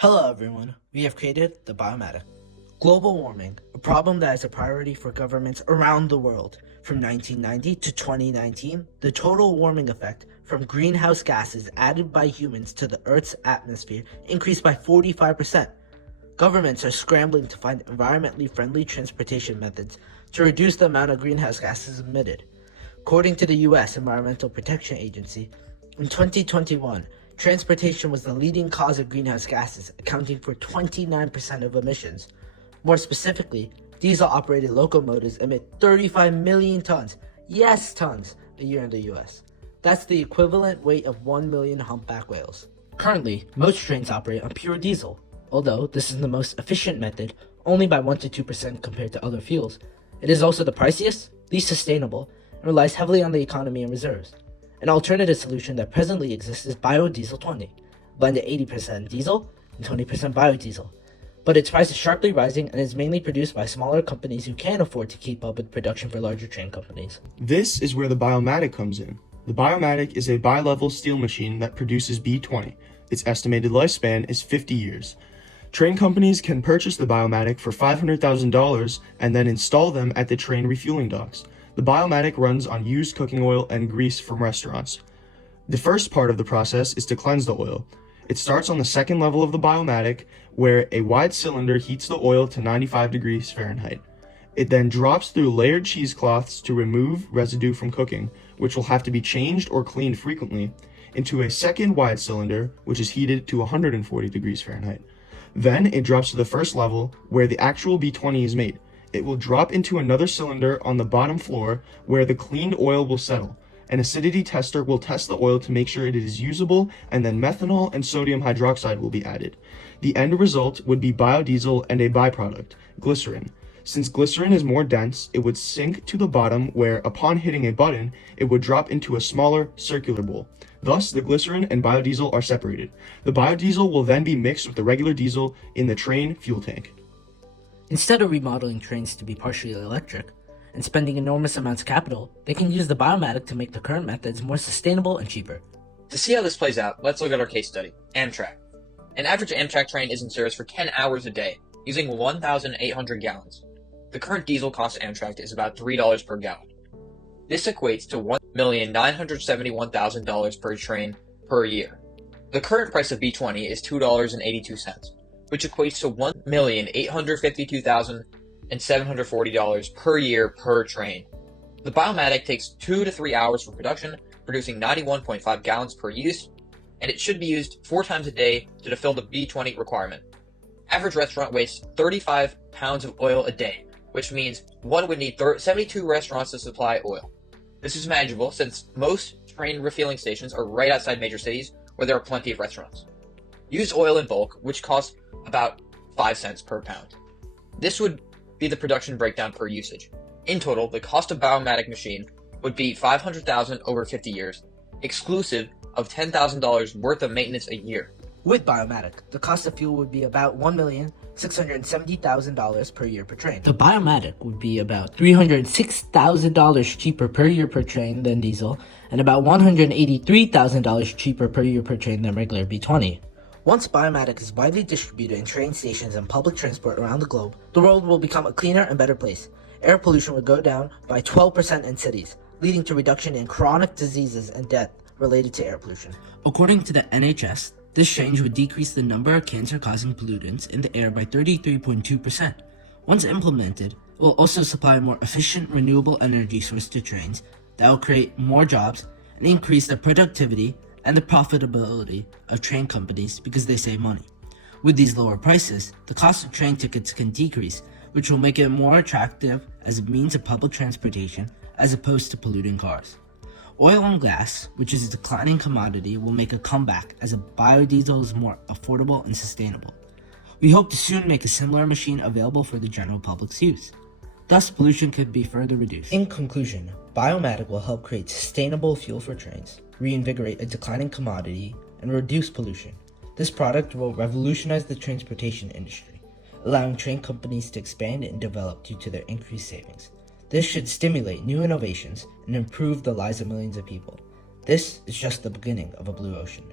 Hello everyone, we have created the Biomatic. Global warming, a problem that is a priority for governments around the world. From 1990 to 2019, the total warming effect from greenhouse gases added by humans to the Earth's atmosphere increased by 45%. Governments are scrambling to find environmentally friendly transportation methods to reduce the amount of greenhouse gases emitted. According to the U.S. Environmental Protection Agency, in 2021, transportation was the leading cause of greenhouse gases, accounting for 29% of emissions. More specifically, diesel-operated locomotives emit 35 million tons, yes tons, a year in the US. That's the equivalent weight of 1 million humpback whales. Currently, most trains operate on pure diesel. Although this is the most efficient method, only by 1 to 2% compared to other fuels, it is also the priciest, least sustainable, and relies heavily on the economy and reserves. An alternative solution that presently exists is biodiesel 20, blended 80% diesel and 20% biodiesel. But its price is sharply rising and is mainly produced by smaller companies who can't afford to keep up with production for larger train companies. This is where the Biomatic comes in. The Biomatic is a bi-level steel machine that produces B20. Its estimated lifespan is 50 years. Train companies can purchase the Biomatic for $500,000 and then install them at the train refueling docks. The Biomatic runs on used cooking oil and grease from restaurants. The first part of the process is to cleanse the oil. It starts on the second level of the Biomatic, where a wide cylinder heats the oil to 95 degrees Fahrenheit. It then drops through layered cheesecloths to remove residue from cooking, which will have to be changed or cleaned frequently, into a second wide cylinder, which is heated to 140 degrees Fahrenheit. Then it drops to the first level, where the actual B20 is made. It will drop into another cylinder on the bottom floor where the cleaned oil will settle. An acidity tester will test the oil to make sure it is usable, and then methanol and sodium hydroxide will be added. The end result would be biodiesel and a byproduct, glycerin. Since glycerin is more dense, it would sink to the bottom where, upon hitting a button, it would drop into a smaller circular bowl. Thus, the glycerin and biodiesel are separated. The biodiesel will then be mixed with the regular diesel in the train fuel tank. Instead of remodeling trains to be partially electric and spending enormous amounts of capital, they can use the Biomatic to make the current methods more sustainable and cheaper. To see how this plays out, let's look at our case study, Amtrak. An average Amtrak train is in service for 10 hours a day, using 1,800 gallons. The current diesel cost of Amtrak is about $3 per gallon. This equates to $1,971,000 per train per year. The current price of B20 is $2.82, which equates to $1,852,740 per year per train. The Biomatic takes 2 to 3 hours for production, producing 91.5 gallons per use, and it should be used 4 times a day to fulfill the B20 requirement. Average restaurant wastes 35 pounds of oil a day, which means one would need 72 restaurants to supply oil. This is manageable since most train refueling stations are right outside major cities where there are plenty of restaurants. Use oil in bulk, which costs about 5 cents per pound. This would be the production breakdown per usage. In total, the cost of Biomatic machine would be $500,000 over 50 years, exclusive of $10,000 worth of maintenance a year. With Biomatic, the cost of fuel would be about $1,670,000 per year per train. The Biomatic would be about $306,000 cheaper per year per train than diesel, and about $183,000 cheaper per year per train than regular B20. Once Biomatic is widely distributed in train stations and public transport around the globe, the world will become a cleaner and better place. Air pollution would go down by 12% in cities, leading to reduction in chronic diseases and death related to air pollution. According to the NHS, this change would decrease the number of cancer-causing pollutants in the air by 33.2%. Once implemented, it will also supply a more efficient renewable energy source to trains that will create more jobs and increase the productivity and the profitability of train companies because they save money. With these lower prices, the cost of train tickets can decrease, which will make it more attractive as a means of public transportation as opposed to polluting cars. Oil and gas, which is a declining commodity, will make a comeback as a biodiesel is more affordable and sustainable. We hope to soon make a similar machine available for the general public's use. Thus, pollution could be further reduced. In conclusion, Biomatic will help create sustainable fuel for trains, reinvigorate a declining commodity, and reduce pollution. This product will revolutionize the transportation industry, allowing train companies to expand and develop due to their increased savings. This should stimulate new innovations and improve the lives of millions of people. This is just the beginning of a blue ocean.